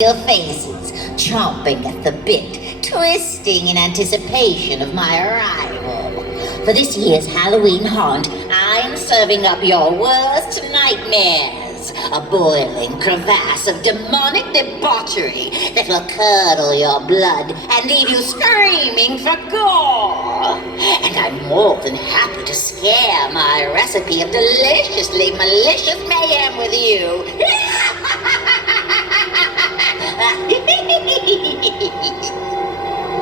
Your faces, chomping at the bit, twisting in anticipation of my arrival. For this year's Halloween haunt, I'm serving up your worst nightmares. A boiling crevasse of demonic debauchery that will curdle your blood and leave you screaming for gore. And I'm more than happy to share my recipe of deliciously malicious mayhem with you.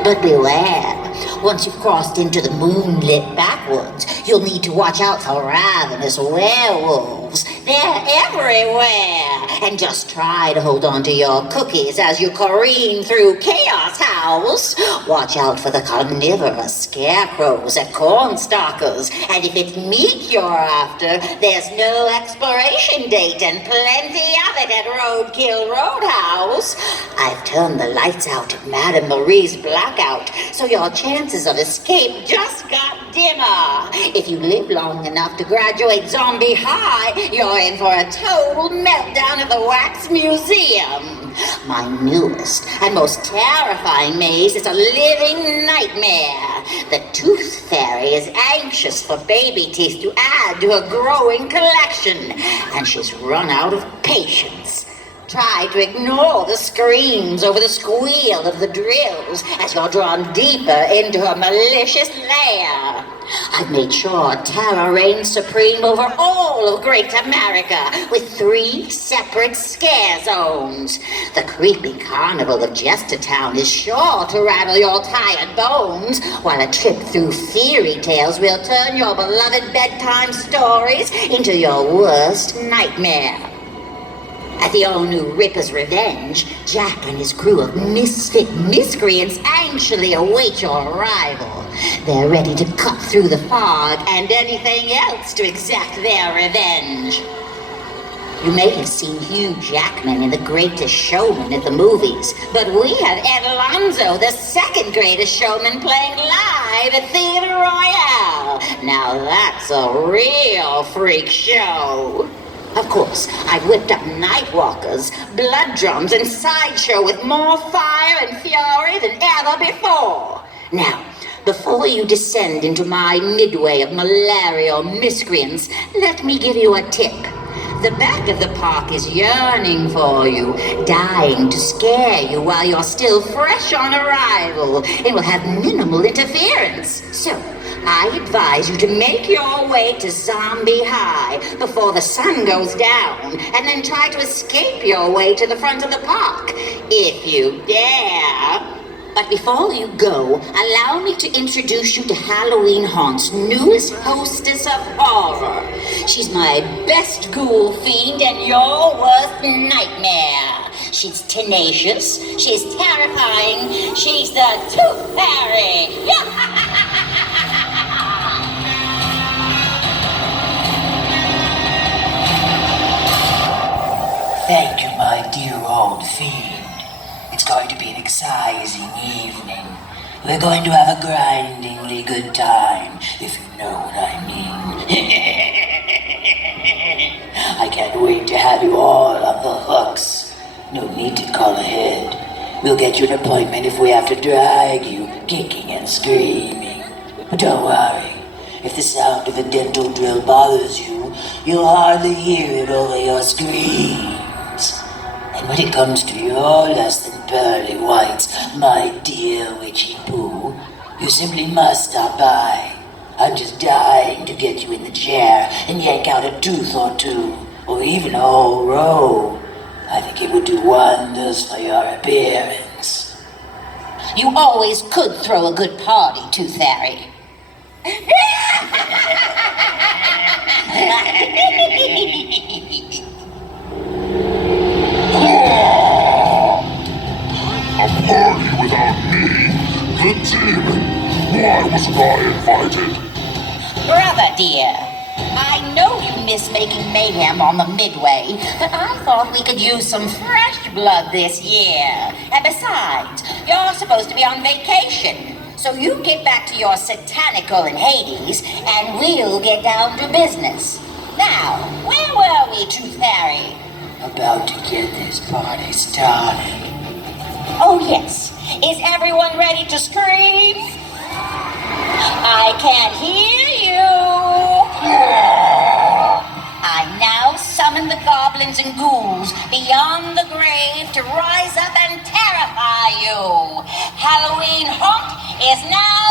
But beware, once you've crossed into the moonlit backwoods, you'll need to watch out for ravenous werewolves. They're everywhere. And just try to hold on to your cookies as you careen through Chaos House. Watch out for the carnivorous scarecrows at Cornstalkers. And if it's meat you're after, there's no expiration date and plenty of it at Roadkill Roadhouse. I've turned the lights out at Madame Marie's blackout, so your chances of escape just got dimmer. If you live long enough to graduate Zombie High, you're in for a total meltdown at the Wax Museum. My newest and most terrifying maze is a living nightmare. The Tooth Fairy is anxious for baby teeth to add to her growing collection, and she's run out of patience. Try to ignore the screams over the squeal of the drills as you're drawn deeper into her malicious lair. I've made sure terror reigns supreme over all of Great America with 3 separate scare zones. The creepy carnival of Jestertown is sure to rattle your tired bones, while a trip through fairy tales will turn your beloved bedtime stories into your worst nightmare. At the all-new Ripper's Revenge, Jack and his crew of misfit miscreants anxiously await your arrival. They're ready to cut through the fog and anything else to exact their revenge. You may have seen Hugh Jackman in The Greatest Showman at the movies, but we have Ed Alonzo, the second greatest showman, playing live at Theatre Royale. Now that's a real freak show. Of course, I've whipped up Nightwalkers, blood drums, and sideshow with more fire and fury than ever before. Now, before you descend into my midway of malarial miscreants, let me give you a tip. The back of the park is yearning for you, dying to scare you while you're still fresh on arrival. It will have minimal interference. So, I advise you to make your way to Zombie High before the sun goes down, and then try to escape your way to the front of the park, if you dare. But before you go, allow me to introduce you to Halloween Haunt's newest hostess of horror. She's my best ghoul fiend and your worst nightmare. She's tenacious, she's terrifying, she's the Tooth Fairy. Thank you, my dear old fiend. It's going to be an exciting evening. We're going to have a grindingly good time, if you know what I mean. I can't wait to have you all on the hooks. No need to call ahead. We'll get you an appointment if we have to drag you, kicking and screaming. But don't worry. If the sound of a dental drill bothers you, you'll hardly hear it over your screams. And when it comes to your less than pearly whites, my dear witchy poo, you simply must stop by. I'm just dying to get you in the chair and yank out a tooth or two, or even a whole row. I think it would do wonders for your appearance. You always could throw a good party, Tooth Fairy. A party without me? The demon? Why wasn't I invited? Brother dear, I know you miss making mayhem on the Midway, but I thought we could use some fresh blood this year. And besides, you're supposed to be on vacation. So you get back to your satanical in Hades, and we'll get down to business. Now, where were we, Tooth Fairy? about to get this party started. Oh, yes. Is everyone ready to scream? I can't hear you. I now summon the goblins and ghouls beyond the grave to rise up and terrify you. Halloween Haunt is now